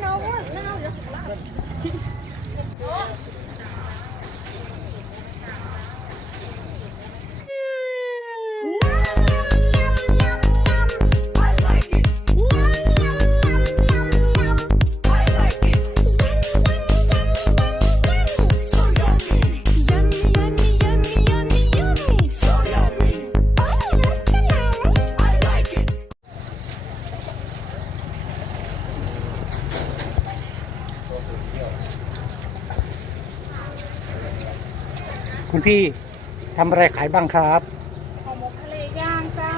no, no, no, no, no, คุณพี่ทำอะไรขายบ้างครับหมกทะเลย่างเจ้า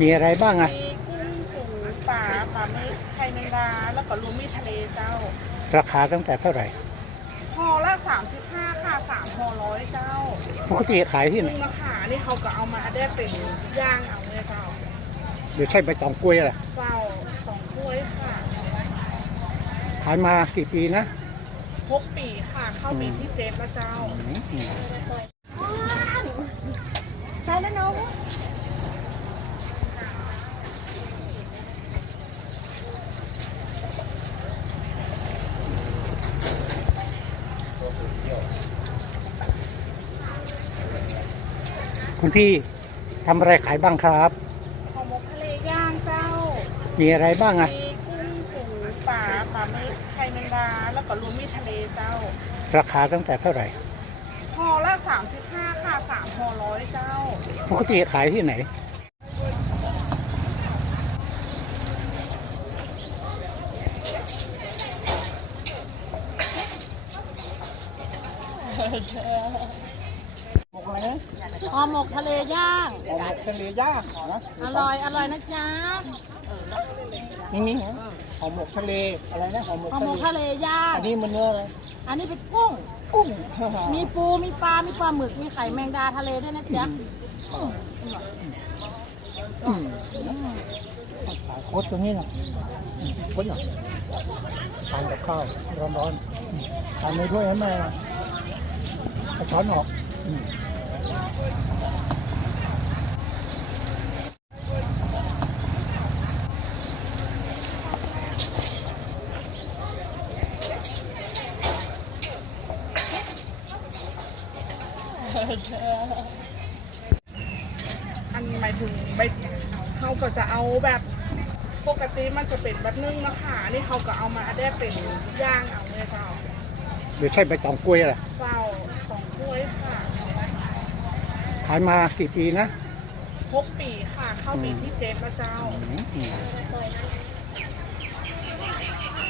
มีอะไรบ้างอ่ะมีกุ้งปูปลาปลาไม่ไข่แนดาแล้วก็ลูมีทะเลเจ้า ราคาตั้งแต่เท่าไหร่ พอละสามสิบห้าค่ะสามพอร้อยเจ้าปกติขายที่ไหนมาขานี่เขาก็เอามาได้เป็นย่างเอาเลยเจ้า เดี๋ยวใช่ใบตองกล้วยอะไรเจ้าตองกล้วยค่ะายมากี่ปีนะหกปีค่ะ เข้าปีที่เจ็ดแล้วเจ้าอ้ใช่แล้วน้อง คุณพี่ทำอะไรขายบ้างครับขอมกทะเลย่างเจ้า มีอะไรบ้างอ่ะแมนดาแล้วก็ลูมิทะเลเจ้า ราคาตั้งแต่เท่าไหร่ พอละสามสิบห้าค่ะสามพอร้อยเจ้า ปกติขายที่ไหนหมกทะเลย่างหมกทะเลย่างอร่อยอร่อยนะจ๊ะนี่นี่หอมหมกทะเลอะไรนะหอมหมกทะเลย่างอันนี้มันเนื้ออะไร อันนี้เป็นกุ้ง กุ้ง มีปู มีปลา มีปลาหมึก มีไข่แมงดาทะเลด้วยนะจ๊ะขายโคตรตรงนี้นะโคตรเนาทานกับข้าวร้อนๆทานในถ้วยให้แม่ะช้อนออกอันนหมายถึงใบเขาก็จะเอาแบบ ปกติมันจะเป็นแบบนึ่งนะคะนี่เขาก็เอามาได้เป็นย่างเอาเลยจ้า เดี๋ยวใช่ใบตองกล้วยอะไรเปลาตองกล้วยค่ะ ขายมากี่ปีนะหกปีค่ะ เข้าปีที่เจ็ดแล้วเจ้า